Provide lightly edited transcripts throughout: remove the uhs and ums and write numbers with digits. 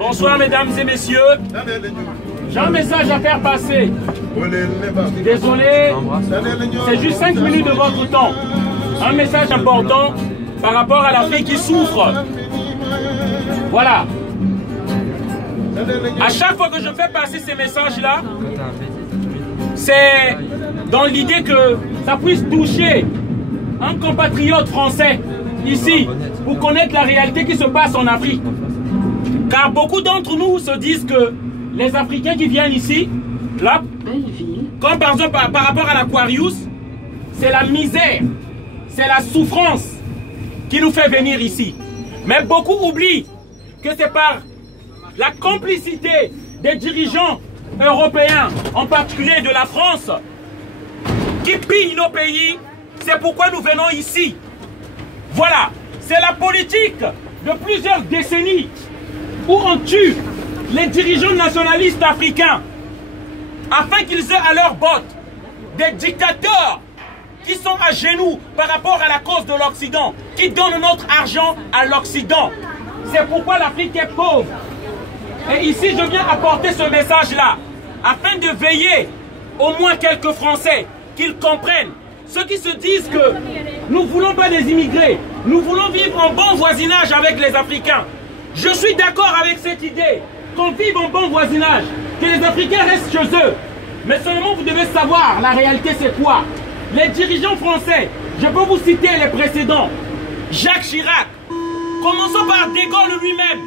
Bonsoir mesdames et messieurs. J'ai un message à faire passer. Désolé, c'est juste 5 minutes de votre temps. Un message important par rapport à l'Afrique qui souffre. Voilà. À chaque fois que je fais passer ces messages-là, c'est dans l'idée que ça puisse toucher un compatriote français ici pour connaître la réalité qui se passe en Afrique. Car beaucoup d'entre nous se disent que les Africains qui viennent ici, là, comme par exemple par rapport à l'Aquarius, c'est la misère, c'est la souffrance qui nous fait venir ici. Mais beaucoup oublient que c'est par la complicité des dirigeants européens, en particulier de la France, qui pillent nos pays. C'est pourquoi nous venons ici. Voilà, c'est la politique de plusieurs décennies où on tue les dirigeants nationalistes africains afin qu'ils aient à leur botte des dictateurs qui sont à genoux par rapport à la cause de l'Occident, qui donnent notre argent à l'Occident. C'est pourquoi l'Afrique est pauvre. Et ici, je viens apporter ce message-là, afin de veiller au moins quelques Français, qu'ils comprennent. Ceux qui se disent que nous ne voulons pas des immigrés, nous voulons vivre en bon voisinage avec les Africains. Je suis d'accord avec cette idée, qu'on vive en bon voisinage, que les Africains restent chez eux. Mais seulement vous devez savoir, la réalité c'est quoi? Les dirigeants français, je peux vous citer les précédents. Jacques Chirac, commençons par De Gaulle lui-même.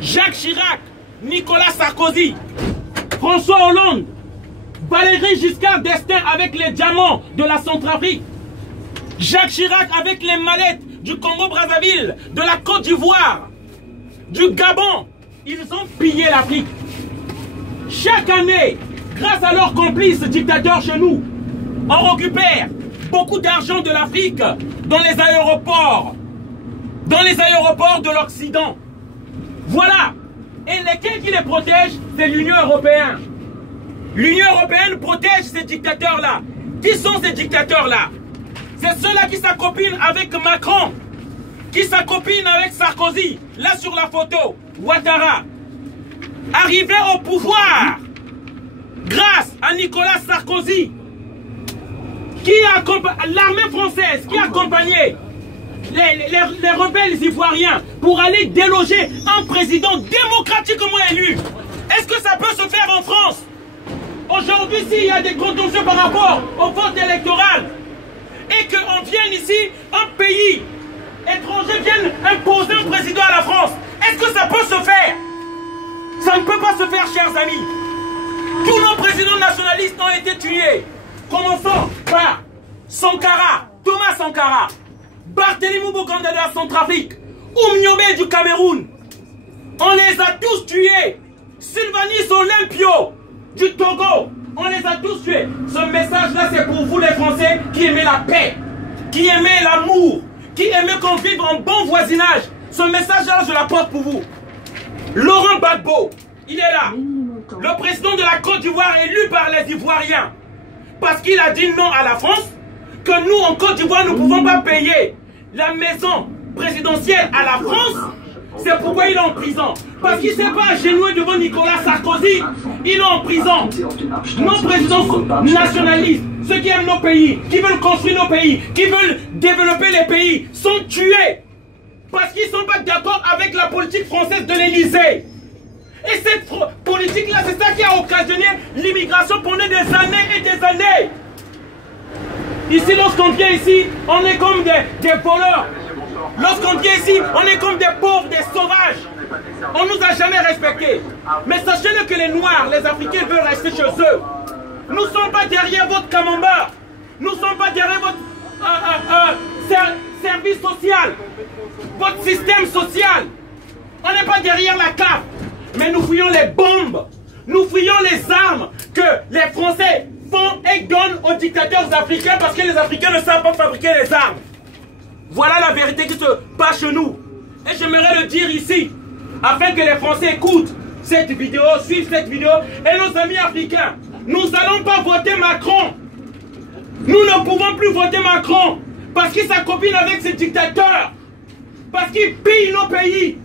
Jacques Chirac, Nicolas Sarkozy, François Hollande, Valéry Giscard d'Estaing avec les diamants de la Centrafrique, Jacques Chirac avec les mallettes du Congo-Brazzaville, de la Côte d'Ivoire, du Gabon. Ils ont pillé l'Afrique. Chaque année, grâce à leurs complices dictateurs chez nous, on récupère beaucoup d'argent de l'Afrique dans les aéroports de l'Occident. Voilà. Et lesquels qui les protègent, c'est l'Union européenne. L'Union européenne protège ces dictateurs-là. Qui sont ces dictateurs-là? C'est ceux-là qui s'accopinent avec Macron, qui s'accopinent avec Sarkozy. Là sur la photo, Ouattara. Arrivé au pouvoir grâce à Nicolas Sarkozy, qui a l'armée française qui a accompagné les rebelles ivoiriens pour aller déloger un président démocratiquement élu. Est-ce que ça peut se faire en France? Aujourd'hui, s'il y a des contentieux par rapport au vote électoral et qu'on vienne ici, un pays étranger vienne imposer un président à la France, est-ce que ça peut se faire? Ça ne peut pas se faire, chers amis. Tous nos présidents nationalistes ont été tués. Commençons par Sankara, Thomas Sankara, Barthélemy Bokanda de la Centrafrique, Oumniobé du Cameroun. On les a tous tués. Sylvanus Olympio du Togo, on les a tous tués. Ce message-là, c'est pour vous les Français qui aimez la paix, qui aimez l'amour, qui aimez qu'on vive en bon voisinage. Ce message-là, je l'apporte pour vous. Laurent Gbagbo, il est là. Le président de la Côte d'Ivoire élu par les Ivoiriens. Parce qu'il a dit non à la France, que nous, en Côte d'Ivoire, nous ne pouvons pas payer la maison présidentielle à la France. C'est pourquoi il est en prison. Parce qu'il ne s'est pas agenouillé devant Nicolas Sarkozy. Il est en prison. Nos présidents nationalistes, ceux qui aiment nos pays, qui veulent construire nos pays, qui veulent développer les pays, sont tués. Parce qu'ils ne sont pas d'accord avec la politique française de l'Élysée. Et cette politique-là, c'est ça qui a occasionné l'immigration pendant des années et des années. Ici, lorsqu'on vient ici, on est comme des voleurs. Lorsqu'on vient ici, on est comme des pauvres, des sauvages. On ne nous a jamais respectés. Mais sachez-le que les Noirs, les Africains veulent rester chez eux. Nous ne sommes pas derrière votre camembert. Nous ne sommes pas derrière votre service social, votre système social. On n'est pas derrière la CAF. Mais nous fouillons les bombes, nous fouillons les armes que les Français font et donnent aux dictateurs africains parce que les Africains ne savent pas fabriquer les armes. Voilà la vérité qui se passe chez nous. Et j'aimerais le dire ici, afin que les Français écoutent cette vidéo, suivent cette vidéo, et nos amis africains. Nous n'allons pas voter Macron. Nous ne pouvons plus voter Macron parce qu'il s'accopine avec ces dictateurs, parce qu'il pille nos pays.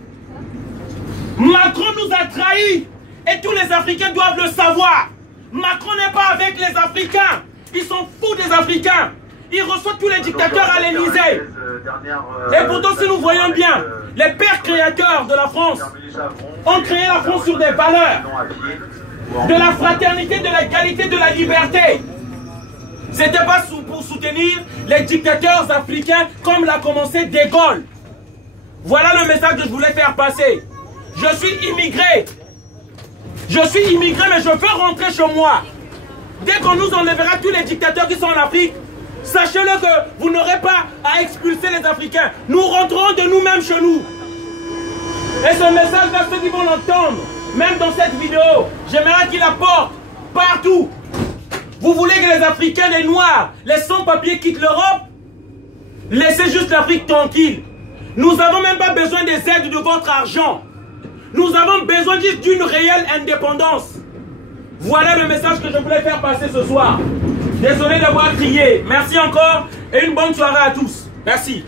Macron nous a trahis et tous les Africains doivent le savoir. Macron n'est pas avec les Africains. Ils sont fous des Africains. Il reçoit tous les dictateurs à l'Élysée. Et pourtant, si nous voyons bien, les pères créateurs de la France ont créé la France sur des valeurs de la fraternité, de l'égalité, de la liberté. C'était pas pour soutenir les dictateurs africains comme l'a commencé De Gaulle. Voilà le message que je voulais faire passer. Je suis immigré. Je suis immigré, mais je veux rentrer chez moi. Dès qu'on nous enlèvera tous les dictateurs qui sont en Afrique, sachez-le que vous n'aurez pas à expulser les Africains. Nous rentrerons de nous-mêmes chez nous. Et ce message-là, ceux qui vont l'entendre, même dans cette vidéo, j'aimerais qu'il apporte partout. Vous voulez que les Africains, les Noirs, les sans-papiers quittent l'Europe? Laissez juste l'Afrique tranquille. Nous n'avons même pas besoin des aides de votre argent. Nous avons besoin juste d'une réelle indépendance. Voilà le message que je voulais faire passer ce soir. Désolé d'avoir crié. Merci encore et une bonne soirée à tous. Merci.